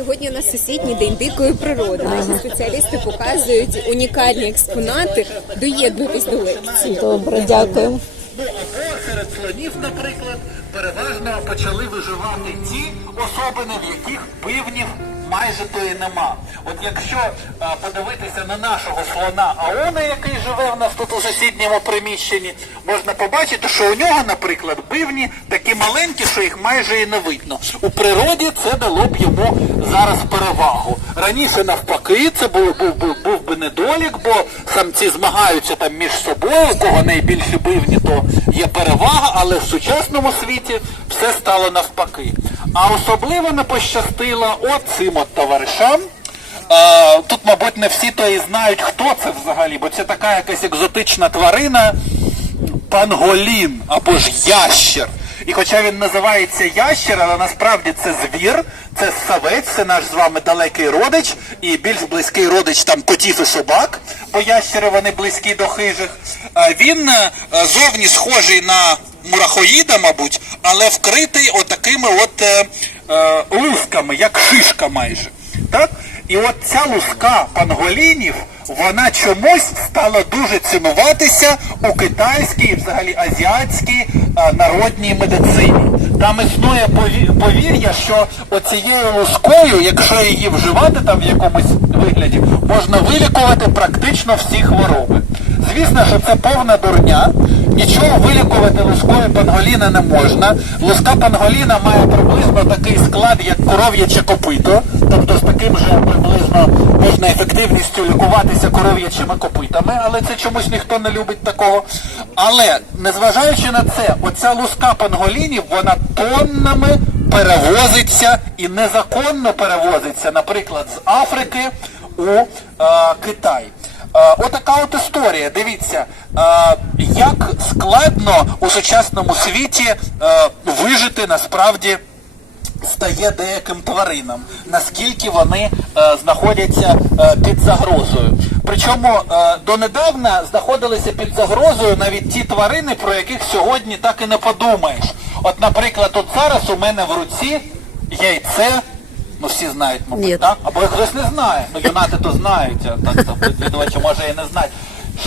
Сьогодні у нас сусідній день дикої природи. Наші спеціалісти показують унікальні експонати. Доєднуйтесь до лекції. Добре, дякую. Ну серед слонів, наприклад, переважно почали виживати ті особини, в яких пивнів майже то і нема. От якщо а, подивитися на нашого слона Аона, який живе в нас тут у сусідньому приміщенні, можна побачити, що у нього, наприклад, бивні такі маленькі, що їх майже і не видно. У природі це дало б йому зараз перевагу. Раніше навпаки, це був, був, був, був би недолік, бо самці змагаються там між собою, у кого найбільше бивні, то є перевага, але в сучасному світі все стало навпаки. А особливо не пощастило от цим от товаришам. Тут, мабуть, не всі то і знають, хто це взагалі, бо це така якась екзотична тварина, панголін або ж ящер. І хоча він називається ящер, але насправді це звір, це савець, це наш з вами далекий родич, і більш близький родич там котів і собак, бо ящери вони близькі до хижих. Він е, зовні схожий на мурахоїда, мабуть, але вкритий отакими от е, е, лусками, як шишка майже. Так? І от ця луска панголінів, вона чомусь стала дуже цінуватися у китайській, і взагалі азіатській а, народній медицині. Там існує повір'я, що оцією лускою, якщо її вживати там в якомусь вигляді, можна вилікувати практично всі хвороби. Звісно, що це повна дурня. Нічого вилікувати лускою панголіна не можна. Луска панголіна має приблизно такий склад, як коров'яче копито. Тобто з таким же приблизно можна ефективністю лікуватися коров'ячими копитами, але це чомусь ніхто не любить такого. Але незважаючи на це, оця луска панголінів, вона тоннами перевозиться і незаконно перевозиться, наприклад, з Африки у е, Китай. Е, Отака от історія. Дивіться, е, як складно у сучасному світі е, вижити насправді стає деяким тваринам, наскільки вони е, знаходяться е, під загрозою. Причому е, донедавна знаходилися під загрозою навіть ті тварини, про яких сьогодні так і не подумаєш. От, наприклад, от зараз у мене в руці яйце. Ну всі знають, мабуть, так? Або хтось не знає. Ну юнати то знають, а так відвідувачі може і не знають.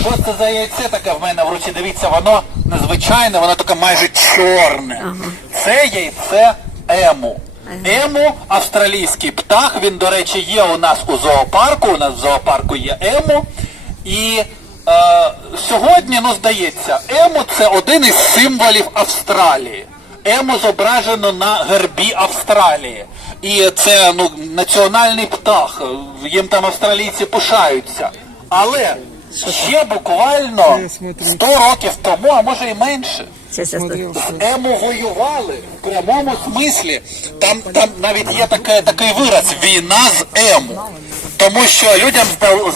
Що це за яйце таке в мене в руці? Дивіться, воно незвичайне, воно таке майже чорне. Це яйце ему. Ему австралійський птах. Він, до речі, є у нас у зоопарку. У нас в зоопарку є ему. І е, сьогодні, ну здається, ему це один із символів Австралії. Ему зображено на гербі Австралії. І це ну, національний птах. Їм там австралійці пишаються. Але ще буквально 100 років тому, а може і менше, ему воювали в прямому смислі. Там, там навіть є таке, такий вираз війна з ему. Тому що людям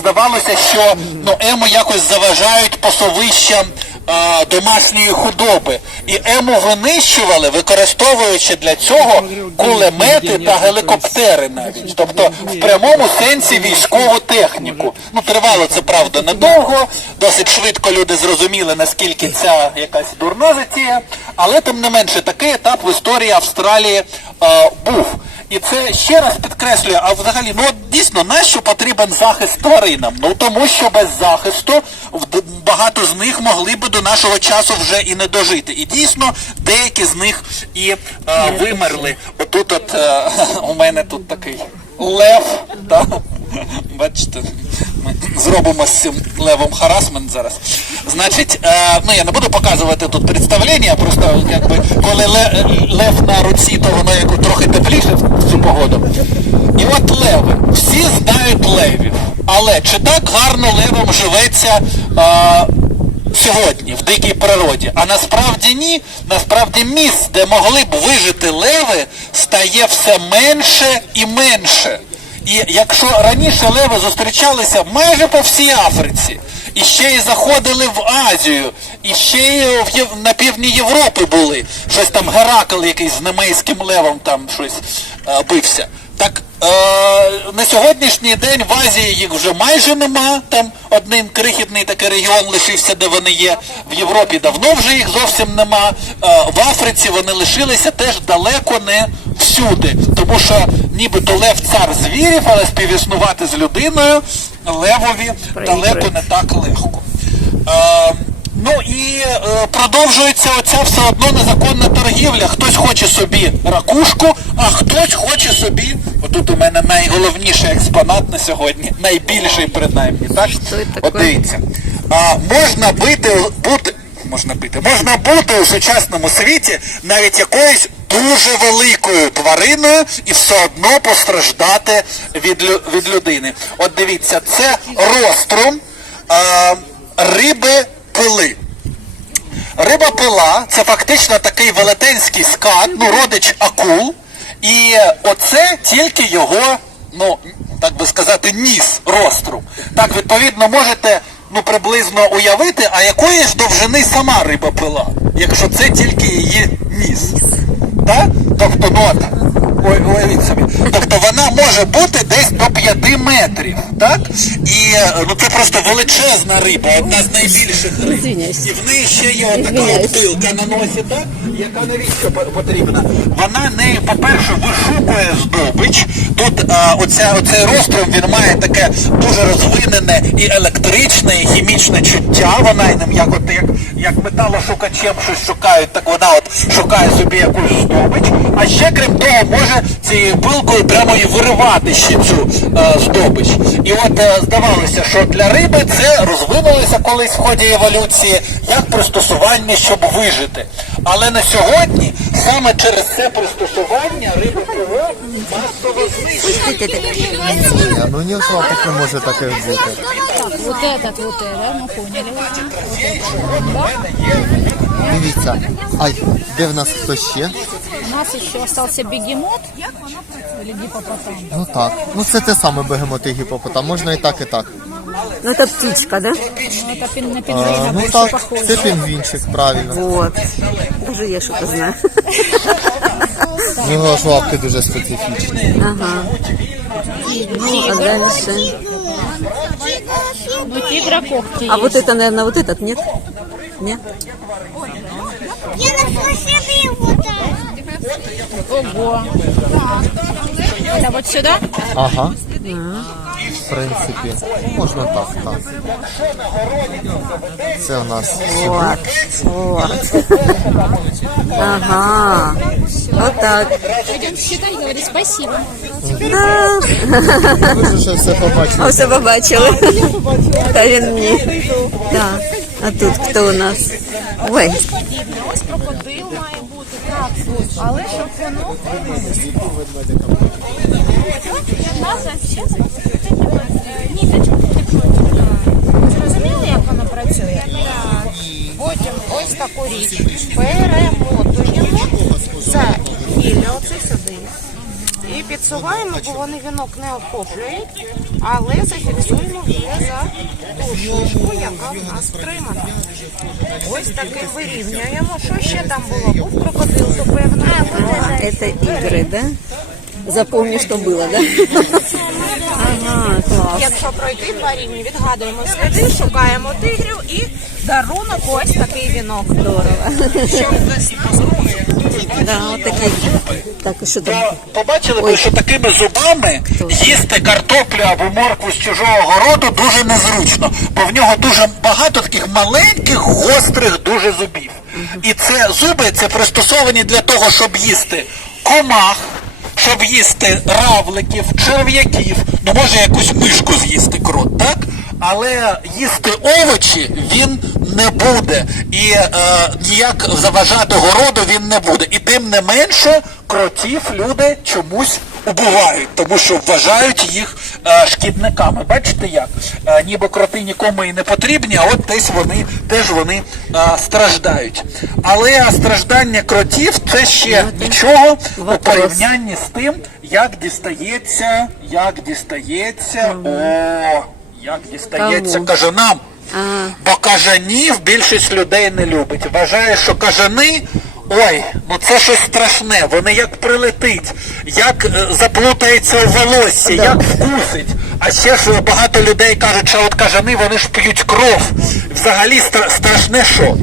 здавалося, що ну, ему якось заважають пасовищам а, домашньої худоби. І ему винищували, використовуючи для цього кулемети та гелікоптери навіть. Тобто в прямому сенсі військову техніку. Ну, тривало це правда недовго, досить швидко люди зрозуміли, наскільки ця якась дурна затія, але тим не менше такий етап в історії Австралії е, був. І це ще раз підкреслює, а взагалі, ну от дійсно, нащо потрібен захист тваринам? Ну тому що без захисту багато з них могли би до нашого часу вже і не дожити. І дійсно деякі з них і е, вимерли. Отут от е, у мене тут такий лев. Да? Бачите, ми зробимо з цим левом харасмент зараз. Значить, е, ну я не буду показувати тут представлення, просто якби коли ле- лев на руці, то воно як трохи тепліше в цю погоду. І от леви. Всі знають левів. Але чи так гарно левам живеться е, сьогодні в дикій природі? А насправді ні. Насправді місць, де могли б вижити леви, стає все менше і менше. І якщо раніше леви зустрічалися майже по всій Африці, і ще й заходили в Азію, і ще й в Єв- на півдні Європи були, щось там Геракл якийсь з немейським левом там щось е, бився. Так е, на сьогоднішній день в Азії їх вже майже нема. Там один крихітний такий регіон лишився, де вони є. В Європі давно вже їх зовсім нема. Е, в Африці вони лишилися теж далеко не всюди. Тому що нібито лев цар звірів, але співіснувати з людиною левові далеко не так легко. Е, ну і е, продовжується оця все одно незаконна торгівля. Хтось хоче собі ракушку, а хтось хоче собі. Отут у мене найголовніший експонат на сьогодні, найбільший принаймні. Так? От дивіться. А, можна бити, бути, можна бити, можна бути у сучасному світі навіть якоюсь дуже великою твариною і все одно постраждати від, від людини. От дивіться, це рострум а, риби пили. Риба пила це фактично такий велетенський скат, ну родич акул. І оце тільки його, ну так би сказати, ніс рострум. Так, відповідно, можете ну приблизно уявити, а якої ж довжини сама риба пила, якщо це тільки її ніс. Так? Тобто, ну, от, ой, уявіть собі. Тобто вона може бути десь до 5 метрів. Так? І е, ну, це просто величезна риба, одна з найбільших риб. І в неї ще є отака Извиняюсь. пилка на носі, так? Яка навіщо потрібна? Вона нею, по-перше, вишукує здобич. Тут а, оця, оцей розстріл він має таке дуже розвинене і електричне, і хімічне чуття. Вона ним як, от, як, як металошукачем щось шукають, так вона от шукає собі якусь здобич А ще крім того, може цією пилкою прямо і виривати ще цю е, здобич. І от е, здавалося, що для риби це розвинулося колись в ході еволюції як пристосування, щоб вижити. Але на сьогодні саме через це пристосування риба пиво масово знищується. Ні, ну ні в швапах не може таке бути. Так, вот этот вот это, мы поняли. Дивіться, а де в нас хто ще? У нас еще остался бегемот или гипопотам. Ну так. Ну це те саме бегемот і гіпопотам. Можна і так, і так. Ну, это птичка, да? Ну, это пин- на А, пингвина ну больше так, похоже. це пінгвінчик, правильно. Вот. Даже я что-то знаю. У нього ж лапки дуже специфічні. Ага. Ну, а дальше? Ну, тигра когти А вот есть. это, наверное, вот этот, нет? Нет? Я на площади вода. Ого. Это вот сюда? Ага. В принципі, можна так, так. Це у нас Вот. Вот. Ага. Вот так. Идем считать, говорит спасибо. Да. ви ж вже все А побачили. все побачили. Та він ні. Так. А тут хто у нас? Ой, Ось крокодил має бути, так. Але щоб воно назва чесно, ніточку. Зрозуміли, як воно працює? Потім ось таку річ перемотуємо за гілля оце сюди. І підсуваємо, бо вони вінок не охоплюють, але зафіксуємо вже за тушечку, яка в нас тримана. Ось таки вирівнюємо. Що ще там було? Був крокодил, то певно. это игры, да? Запомни, что было, да? Ага, класс. Якщо пройти два рівні, відгадуємо сліди, шукаємо тигрів і дарунок ось такий вінок. Да. Так, там? Побачили ви, що такими зубами їсти картоплю або моркву з чужого городу дуже незручно, бо в нього дуже багато таких маленьких, гострих дуже зубів. І це зуби це пристосовані для того, щоб їсти комах, щоб їсти равликів, черв'яків, ну може якусь мишку з'їсти крот, так? Але їсти овочі він не буде. І е, ніяк заважати городу він не буде. І тим не менше кротів люди чомусь убивають, тому що вважають їх е, шкідниками. Бачите як? Е, ніби кроти нікому і не потрібні, а от десь вони теж вони е, страждають. Але страждання кротів це ще нічого у порівнянні з тим, як дістається, як дістається, о, як дістається Кому? кажанам. Бо кажанів більшість людей не любить. Вважає, що кажани. Ой, ну це щось страшне. Вони як прилетить, як е, заплутається у волосся, Да. як вкусить. А ще ж багато людей кажуть, що от кажани вони ж п'ють кров. Взагалі стра- страшне що.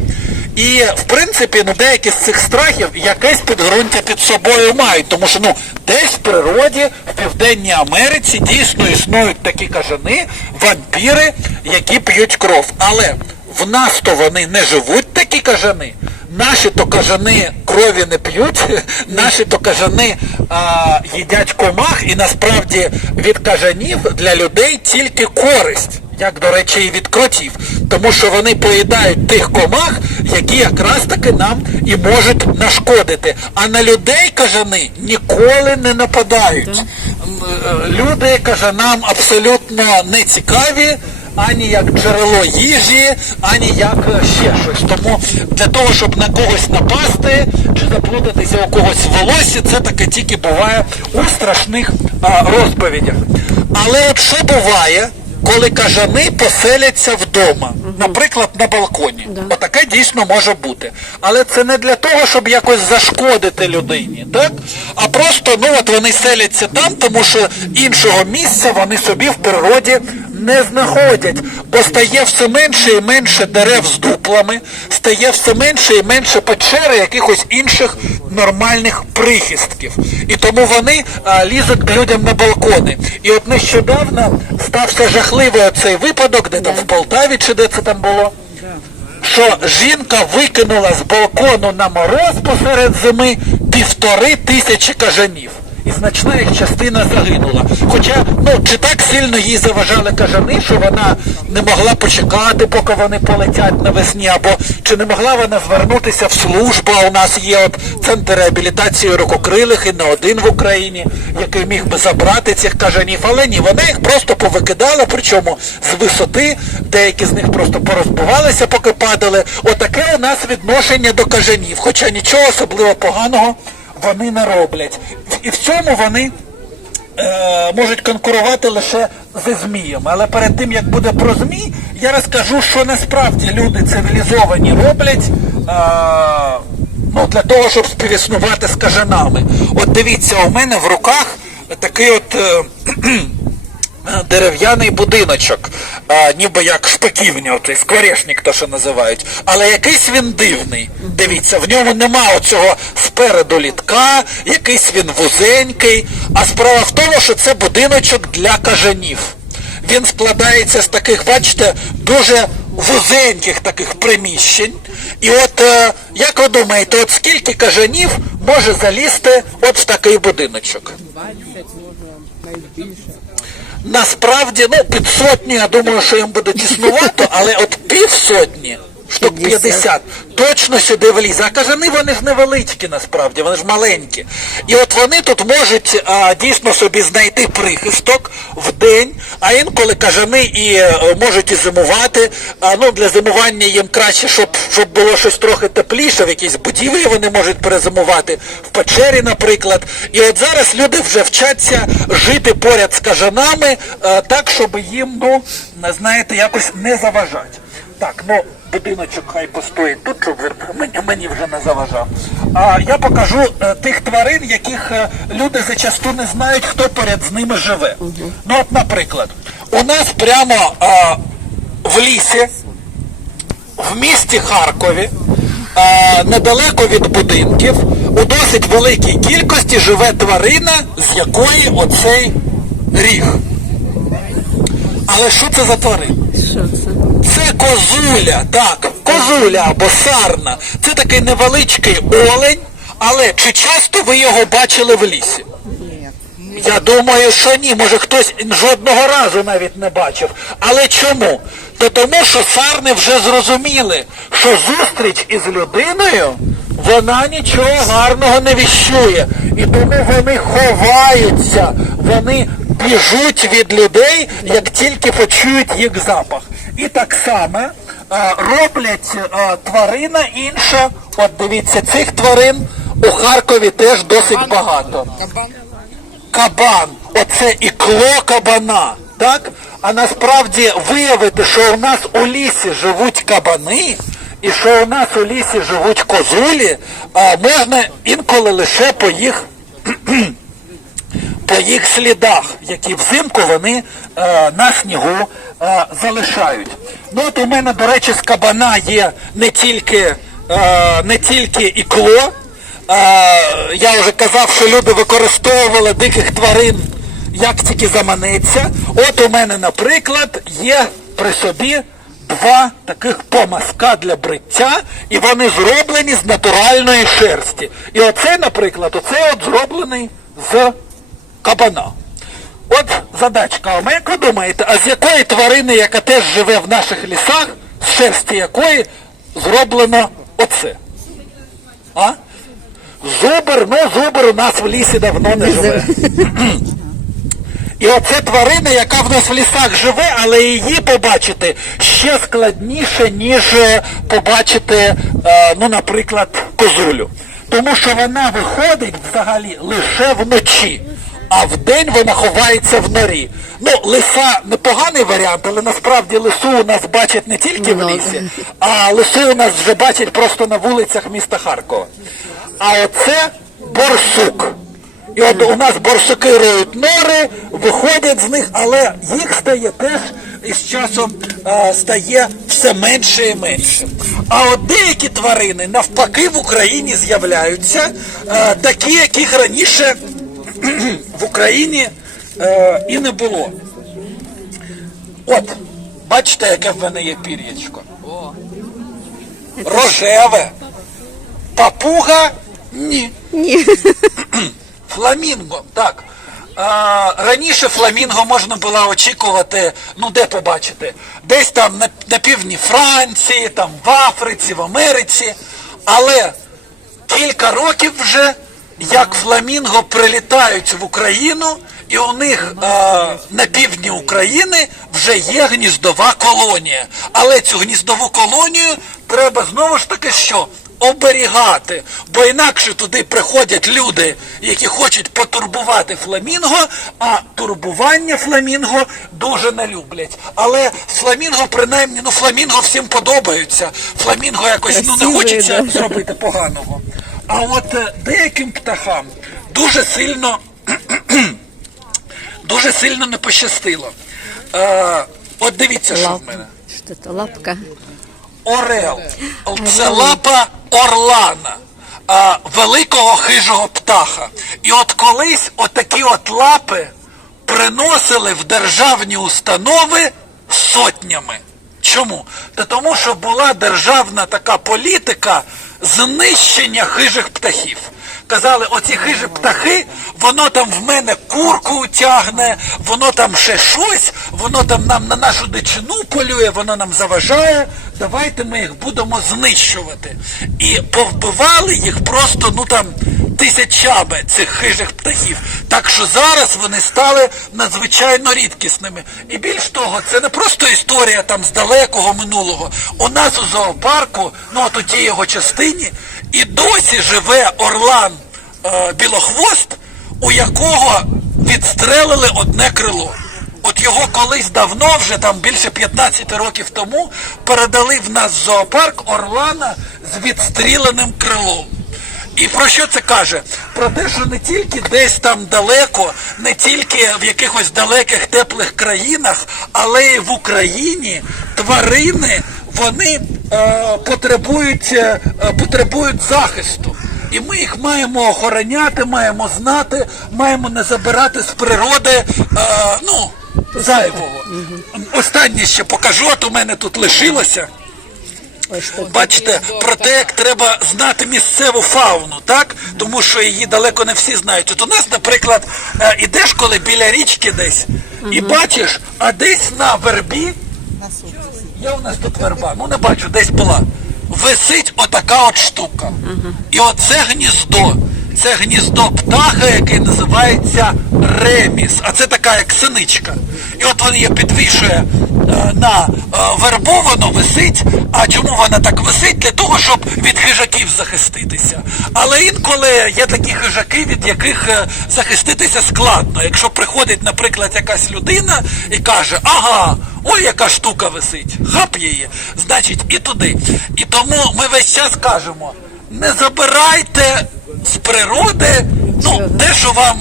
І в принципі, ну деякі з цих страхів якесь підґрунтя під собою мають, тому що ну десь в природі в Південній Америці дійсно існують такі кажани, вампіри, які п'ють кров. Але в нас то вони не живуть такі кажани. Наші то кажани крові не п'ють, наші то кажани а, їдять комах, і насправді від кажанів для людей тільки користь, як до речі, і від кротів, тому що вони поїдають тих комах, які якраз таки нам і можуть нашкодити. А на людей кажани ніколи не нападають. Е, Люди кажанам абсолютно не цікаві ані як джерело їжі, ані як е, ще щось. Тому для того, щоб на когось напасти чи заплутатися у когось в волосі, це таке тільки буває у страшних а, розповідях. Але от що буває, коли кажани поселяться вдома, наприклад, на балконі. Отаке дійсно може бути. Але це не для того, щоб якось зашкодити людині, так? А просто ну от вони селяться там, тому що іншого місця вони собі в природі не знаходять, бо стає все менше і менше дерев з дуплами, стає все менше і менше печери якихось інших нормальних прихистків. І тому вони а, лізуть к людям на балкони. І от нещодавно стався жахливий оцей випадок, де там в Полтаві чи де це там було. Що жінка викинула з балкону на мороз посеред зими півтори тисячі кажанів. І значна їх частина загинула. Хоча, ну, чи так сильно їй заважали кажани, що вона не могла почекати, поки вони полетять навесні, або чи не могла вона звернутися в службу, у нас є от центр реабілітації рукокрилих і не один в Україні, який міг би забрати цих кажанів, але ні, вона їх просто повикидала, причому з висоти, деякі з них просто порозбивалися, поки падали. Отаке у нас відношення до кажанів, хоча нічого особливо поганого вони не роблять. І в цьому вони е, можуть конкурувати лише зі зміями. Але перед тим як буде про змій, я розкажу, що насправді люди цивілізовані роблять. Е, Ну, для того, щоб співіснувати з кажанами. От дивіться, у мене в руках такий от е, дерев'яний будиночок, а, ніби як шпаківня, отой скворечник, то що називають. Але якийсь він дивний. Дивіться, в ньому нема оцього спереду літка, якийсь він вузенький. А справа в тому, що це будиночок для кажанів. Він складається з таких, бачите, дуже вузеньких таких приміщень. І от, е, як ви думаєте, от скільки кажанів може залізти от в такий будиночок? Насправді, ну, під сотні, я думаю, що їм буде тіснувато, але от півсотні, штук 50, точно сюди влізе. А кажани вони ж невеличкі насправді, вони ж маленькі. І от вони тут можуть а, дійсно собі знайти прихисток в день, а інколи кажани і е, можуть і зимувати. А, ну, для зимування їм краще, щоб, щоб було щось трохи тепліше, в якійсь будівлі вони можуть перезимувати, в печері, наприклад. І от зараз люди вже вчаться жити поряд з кажанами е, так, щоб їм, ну, знаєте, якось не заважати. Так, ну будиночок хай постоїть тут, щоб мені, мені вже не заважав. А я покажу е, тих тварин, яких е, люди зачасту не знають, хто поряд з ними живе. Ну, от, наприклад, у нас прямо а, в лісі, в місті Харкові, а, недалеко від будинків, у досить великій кількості живе тварина, з якої оцей ріг. Але що це за тварина? Що це? Козуля, так, козуля або сарна. Це такий невеличкий олень, але чи часто ви його бачили в лісі? Я думаю, що ні. Може хтось жодного разу навіть не бачив. Але чому? То тому, що сарни вже зрозуміли, що зустріч із людиною вона нічого гарного не віщує. І тому вони ховаються, вони біжуть від людей, як тільки почують їх запах. І так само роблять тварина інша. От дивіться, цих тварин у Харкові теж досить багато. Кабан, оце ікло кабана, так? А насправді виявити, що у нас у лісі живуть кабани, і що у нас у лісі живуть козулі, а, можна інколи лише по їх по їх слідах, які взимку вони е, на снігу е, залишають. Ну от у мене, до речі, з кабана є не тільки е, не тільки ікло. Е, я вже казав, що люди використовували диких тварин як тільки заманеться. От у мене, наприклад, є при собі два таких помазка для бриття, і вони зроблені з натуральної шерсті. І оце, наприклад, оце от зроблений з кабана. От задачка, а як ви думаєте, а з якої тварини, яка теж живе в наших лісах, з шерсті якої зроблено оце? А? Зубр, ну зубр у нас в лісі давно не живе. І оце тварина, яка в нас в лісах живе, але її побачити ще складніше, ніж е, побачити, е, ну, наприклад, козулю. Тому що вона виходить взагалі лише вночі, а вдень вона ховається в норі. Ну, лиса непоганий варіант, але насправді лису у нас бачать не тільки в лісі, а лису у нас вже бачать просто на вулицях міста Харкова. А оце борсук. І от у нас борсуки риють нори, виходять з них, але їх стає теж із часом е, стає все менше і менше. А от деякі тварини навпаки в Україні з'являються, такі, яких раніше в Україні е, і не було. От, бачите, яке в мене є пір'ячко. Рожеве. Папуга ні. Ні. Фламінго, так. А, раніше фламінго можна було очікувати, ну де побачити? Десь там на, на півдні Франції, там в Африці, в Америці. Але кілька років вже як фламінго прилітають в Україну, і у них а, на півдні України вже є гніздова колонія. Але цю гніздову колонію треба знову ж таки що? Оберігати, бо інакше туди приходять люди, які хочуть потурбувати фламінго, а турбування фламінго дуже не люблять. Але фламінго, принаймні, ну фламінго всім подобаються. Фламінго якось ну не хочеться зробити поганого. А от е, деяким птахам дуже сильно дуже сильно не пощастило. Е, от дивіться, що в мене. Що то лапка? Орел. Це лапа орлана. А, великого хижого птаха. І от колись отакі от лапи приносили в державні установи сотнями. Чому? Та тому, що була державна така політика знищення хижих птахів. Казали, оці хижі птахи, воно там в мене курку тягне, воно там ще щось, воно там нам на нашу дичину полює, воно нам заважає. Давайте ми їх будемо знищувати. І повбивали їх просто, ну там, тисячами цих хижих птахів. Так що зараз вони стали надзвичайно рідкісними. І більш того, це не просто історія там з далекого минулого. У нас у зоопарку, ну от у тій його частині, і досі живе орлан е, білохвост, у якого відстрелили одне крило. От його колись давно, вже там більше 15 років тому, передали в нас зоопарк Орлана з відстріленим крилом. І про що це каже? Про те, що не тільки десь там далеко, не тільки в якихось далеких теплих країнах, але й в Україні тварини вони е, потребують, е, потребують захисту. І ми їх маємо охороняти, маємо знати, маємо не забирати з природи, е, ну, зайвого. Останнє ще покажу, от у мене тут лишилося. Бачите, про те, як треба знати місцеву фауну, так? Тому що її далеко не всі знають. От у нас, наприклад, е, ідеш коли біля річки десь, і бачиш, а десь на вербі, є у нас тут верба, ну не бачу, десь була. Висить отака от штука. І оце гніздо. Це гніздо птаха, яке називається реміс. А це така як синичка. І от він її підвішує на е, вербу, воно висить. А чому вона так висить? Для того, щоб від хижаків захиститися. Але інколи є такі хижаки, від яких е, захиститися складно. Якщо приходить, наприклад, якась людина і каже, ага, ой, яка штука висить, хап її, значить, і туди. І тому ми весь час кажемо, не забирайте з природи ну, те, що вам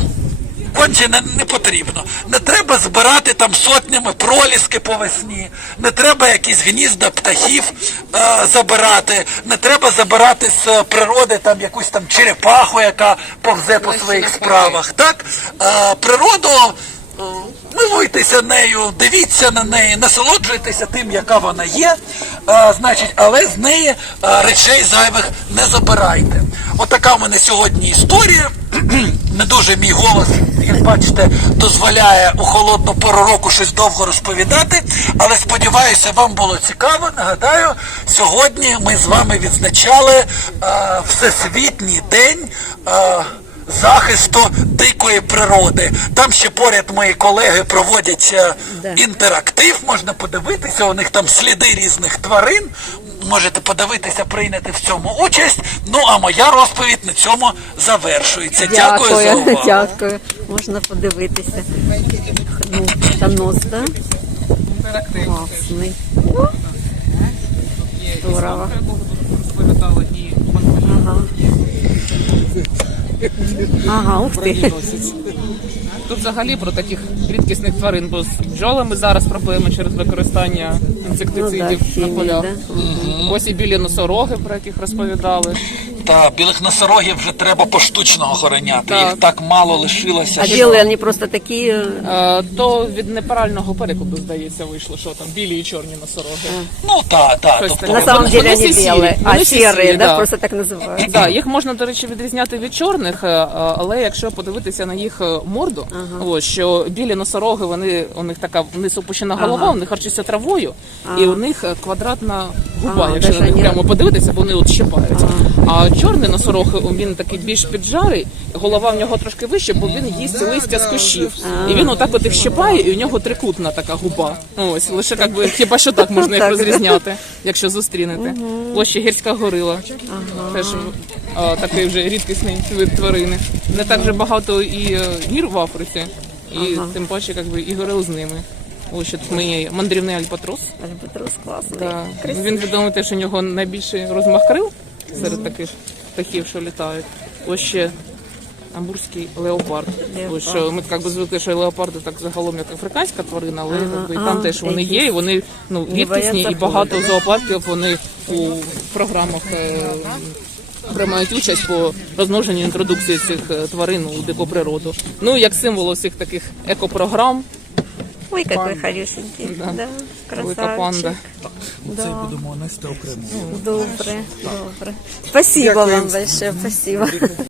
конче не, не потрібно. Не треба збирати там сотнями проліски по весні, не треба якісь гнізда птахів е, забирати, не треба забирати з природи там якусь там черепаху, яка повзе по своїх справах. Так? Е, природу. е, Милуйтеся нею, дивіться на неї, насолоджуйтеся тим, яка вона є, е, значить, але з неї е, речей зайвих не забирайте. Отака в мене сьогодні історія. Не дуже мій голос, як бачите, дозволяє у холодну пору року щось довго розповідати. Але сподіваюся, вам було цікаво. Нагадаю, сьогодні ми з вами відзначали е, Всесвітній день. Е, захисту дикої природи. Там ще поряд мої колеги проводять е, інтерактив, можна подивитися, у них там сліди різних тварин. Можете подивитися, прийняти в цьому участь. Ну а моя розповідь на цьому завершується. Дякую, за Дякую, увагу. дякую. Можна подивитися. Ну, та нос, да? Класний. Здорово. Ага. Ага, ух ти. Тут взагалі про таких рідкісних тварин, бо з бджолами зараз проблеми через використання інсектицидів Ну, да, на полях. да. Ось і білі носороги, про яких розповідали. Та білих носорогів вже треба поштучно охороняти. Так. Їх так мало лишилося. А що- білі, вони просто такі. е, Е, то від неправильного перекладу, здається, вийшло, що там білі і чорні носороги. Ну так, так. Щось Тобто, таке. На самом вони- деле вони они всі сірі, белые, а вони всі серые, сірі, да, да. просто так называют. Да, їх можна, до речі, відрізняти від чорних, е, але якщо подивитися на їх е, морду, ось, що білі носороги, вони у них така вниз опущена голова, вони харчуються травою, і у них е, квадратна губа, Ага, якщо на даже них ні. прямо подивитися, вони от щипають. А чорний носорог він такий більш піджарий, голова в нього трошки вища, бо він їсть листя з кущів. І він отак от їх щипає, і у нього трикутна така губа. Ось лише як би хіба що так можна їх розрізняти, якщо зустрінете. Ще гірська горила. Теж а, такий вже рідкісний вид тварини. Не так вже багато і е, гір в Африці, і тим паче якби, і горил з ними. Ось тут є мандрівний альбатрос. Альбатрос класний. Да. Він відомий те, що у нього найбільший розмах крил серед таких птахів, що літають. Ось ще амурський леопард. Ось що ми так би звикли, що леопарди так загалом як африканська тварина, але якби, і там а, теж вони є, і вони ну, рідкісні, бояться і багато зоопарків вони у програмах. е, Приймають участь по розмноженню інтродукції цих е, тварин у дику природу. Ну як символ усіх таких екопрограм, Ой, какой хорошенький. Да. Да, велика красавчик. панда. Це будемо нести окремо. Добре, добре. Спасибо вам большое, спасибо.